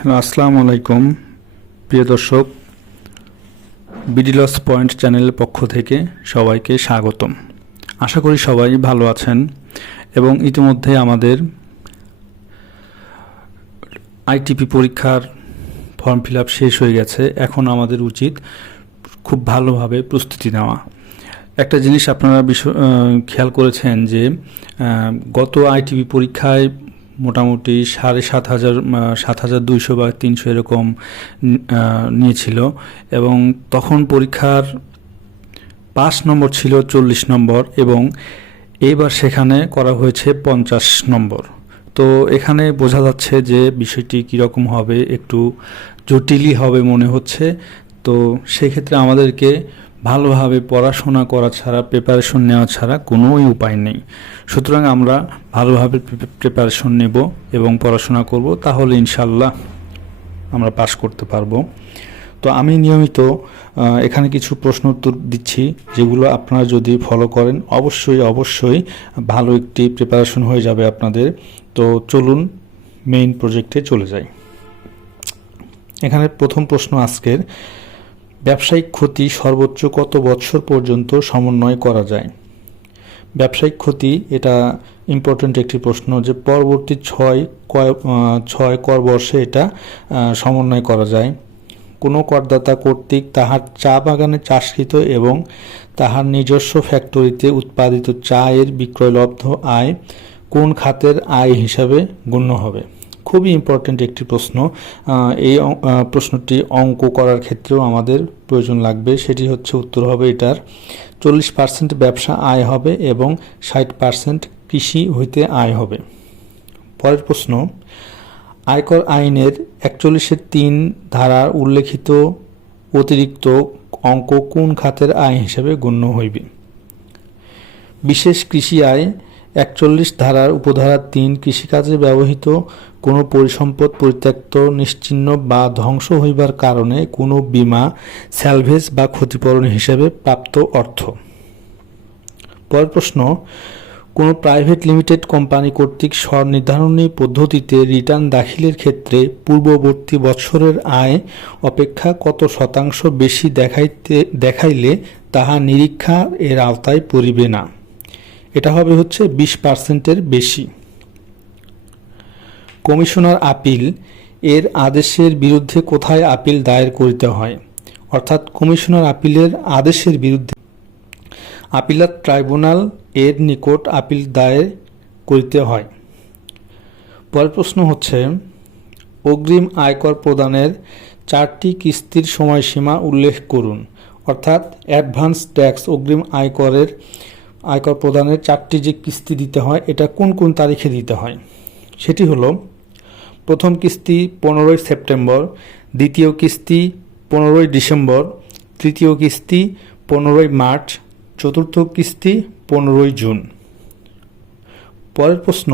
Hello, আসসালামু আলাইকুম প্রিয় দর্শক। বিডিলস পয়েন্ট চ্যানেলের পক্ষ থেকে সবাইকে স্বাগতম। আশা করি সবাই ভালো আছেন এবং ইতিমধ্যে আমাদের আইটিপি পরীক্ষার ফর্ম ফিল আপ শেষ হয়ে গেছে। এখন আমাদের উচিত খুব ভালোভাবে প্রস্তুতি নেওয়া। একটা জিনিস আপনারা খেয়াল করেছেন যে গত আইটিপি পরীক্ষায় মোটামুটি 7,200 বা 300 এরকম নিয়েছিল এবং তখন পরীক্ষার পাস নম্বর ছিল 40 নম্বর এবং এইবার সেখানে করা হয়েছে 50 নম্বর। তো এখানে বোঝা যাচ্ছে যে বিষয়টি কীরকম হবে, একটু জটিলই হবে মনে হচ্ছে। তো সেক্ষেত্রে আমাদেরকে ভালোভাবে পড়াশোনা করা ছাড়া, প্রিপারেশন নেওয়া ছাড়া কোনোই উপায় নেই। সুতরাং আমরা ভালোভাবে প্রিপারেশন নেব এবং পড়াশোনা করব, তাহলে ইনশাল্লাহ আমরা পাস করতে পারবো। তো আমি নিয়মিত এখানে কিছু প্রশ্ন উত্তর দিচ্ছি, যেগুলো আপনারা যদি ফলো করেন অবশ্যই ভালো একটি প্রিপারেশন হয়ে যাবে আপনাদের। তো চলুন মেইন প্রজেক্টে চলে যাই। এখানে প্রথম প্রশ্ন আজকের, ব্যবসায়িক ক্ষতি সর্বোচ্চ কত বছর পর্যন্ত সমন্বয় করা যায়? ব্যবসায়িক ক্ষতি, এটা ইম্পর্ট্যান্ট একটি প্রশ্ন, যে পরবর্তী ছয় কর বর্ষে এটা সমন্বয় করা যায়। কোনো করদাতা কর্তৃক তাহার চা বাগানে চাষকৃত এবং তাহার নিজস্ব ফ্যাক্টরিতে উৎপাদিত চা এর বিক্রয়লব্ধ আয় কোন খাতের আয় হিসাবে গণ্য হবে? খুবই ইম্পর্ট্যান্ট একটি প্রশ্ন। এই প্রশ্নটি অঙ্ক করার ক্ষেত্রেও আমাদের প্রয়োজন লাগবে। সেটি হচ্ছে, উত্তর হবে এটার 40% ব্যবসা আয় হবে এবং 60% কৃষি হইতে আয় হবে। পরের প্রশ্ন, আয়কর আইনের 41(3) ধারার উল্লেখিত অতিরিক্ত অঙ্ক কোন খাতের আয় হিসাবে গণ্য হইবে? বিশেষ কৃষি আয় 41 ধারার উপধারা 3 কৃষিকাজে ব্যবহৃত কোনো পরিসম্পদ পরিত্যক্ত, নিশ্চিহ্ন বা ধ্বংস হইবার কারণে কোনো বীমা, স্যালভেজ বা ক্ষতিপূরণ হিসেবে প্রাপ্ত অর্থ। পরের প্রশ্ন, কোনো প্রাইভেট লিমিটেড কোম্পানি কর্তৃক স্বনির্ধারণী পদ্ধতিতে রিটার্ন দাখিলের ক্ষেত্রে পূর্ববর্তী বছরের আয় অপেক্ষা কত শতাংশ বেশি দেখাইলে তাহা নিরীক্ষা এর আওতায় পড়িবে না? এটা হবে হচ্ছে 20%-এর বেশি। কমিশনার আপিল এর আদেশের বিরুদ্ধে কোথায় আপিল দায়ের করিতে হয়? অর্থাৎ কমিশনার আপিলের আদেশের বিরুদ্ধে আপিলাত ট্রাইব্যুনাল এর নিকট আপিল দায়ের করিতে হয়। পরের প্রশ্ন হচ্ছে, অগ্রিম আয়কর প্রদানের 4টি কিস্তির সময়সীমা উল্লেখ করুন। অর্থাৎ অ্যাডভান্স ট্যাক্স, অগ্রিম আয়কর প্রদানের 4টি যে কিস্তি দিতে হয়, এটা কোন কোন তারিখে দিতে হয়? সেটি হলো, প্রথম কিস্তি 15 সেপ্টেম্বর, দ্বিতীয় কিস্তি 15 ডিসেম্বর, তৃতীয় কিস্তি 15 মার্চ, চতুর্থ কিস্তি 15 জুন। পরের প্রশ্ন,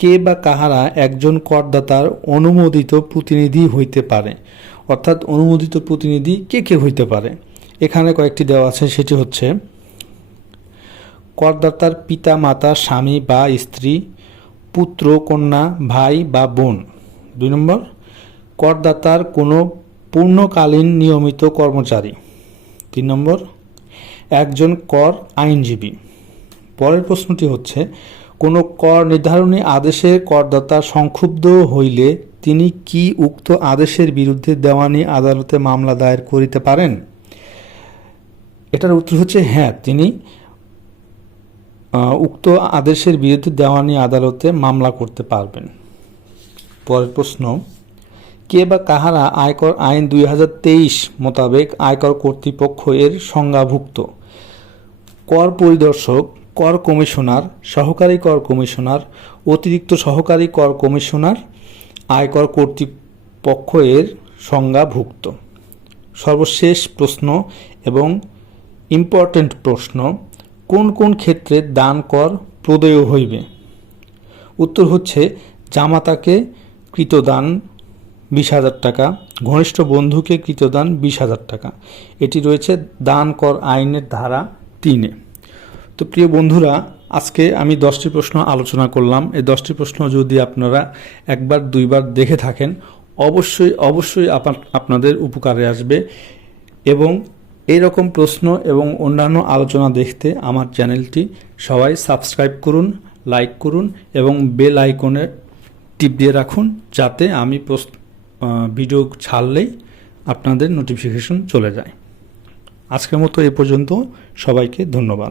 কে বা কাহারা একজন করদাতার অনুমোদিত প্রতিনিধি হইতে পারে? অর্থাৎ অনুমোদিত প্রতিনিধি কে কে হইতে পারে? এখানে কয়েকটি দেওয়া আছে। সেটি হচ্ছে, করদাতার পিতা মাতা, স্বামী বা স্ত্রী, পুত্র কন্যা, ভাই বা বোন। 2 নম্বর, করদাতার কোনো পূর্ণকালীন নিয়মিত কর্মচারী। 3 নম্বর, একজন কর আইনজীবী। পরের প্রশ্নটি হচ্ছে, কোনো কর নির্ধারণী আদেশে করদাতা সংক্ষুব্ধ হইলে তিনি কি উক্ত আদেশের বিরুদ্ধে দেওয়ানি আদালতে মামলা দায়ের করিতে পারেন? এটার উত্তর হচ্ছে হ্যাঁ, তিনি উক্ত আদেশের বিরুদ্ধে দেওয়ানি আদালতে মামলা করতে পারবেন। পরের প্রশ্ন, কে বা কাহারা আয়কর আইন 2023 মোতাবেক আয়কর কর্তৃপক্ষ এর সংজ্ঞাভুক্ত? কর পরিদর্শক, কর কমিশনার, সহকারী কর কমিশনার, অতিরিক্ত সহকারী কর কমিশনার আয়কর কর্তৃপক্ষ এর সংজ্ঞাভুক্ত। সর্বশেষ প্রশ্ন এবং ইম্পর্ট্যান্ট প্রশ্ন, কোন কোন ক্ষেত্রে দান কর প্রদেয় হইবে? উত্তর হচ্ছে, জামাতাকে কৃতদান 20,000 টাকা, ঘনিষ্ঠ বন্ধুকে কৃতদান 20,000 টাকা। এটি রয়েছে দান কর আইনের ধারা 3-এ। তো প্রিয় বন্ধুরা, আজকে আমি 10টি প্রশ্ন আলোচনা করলাম। এই 10টি প্রশ্ন যদি আপনারা একবার দুইবার দেখে থাকেন, অবশ্যই আপনাদের উপকারে আসবে। এবং এইরকম প্রশ্ন এবং অন্যান্য আলোচনা দেখতে আমার চ্যানেলটি সবাই সাবস্ক্রাইব করুন, লাইক করুন এবং বেল আইকনে টিপ দিয়ে রাখুন, যাতে আমি ভিডিও ছাড়লেই আপনাদের নোটিফিকেশন চলে যায়। আজকের মতো এ পর্যন্ত, সবাইকে ধন্যবাদ।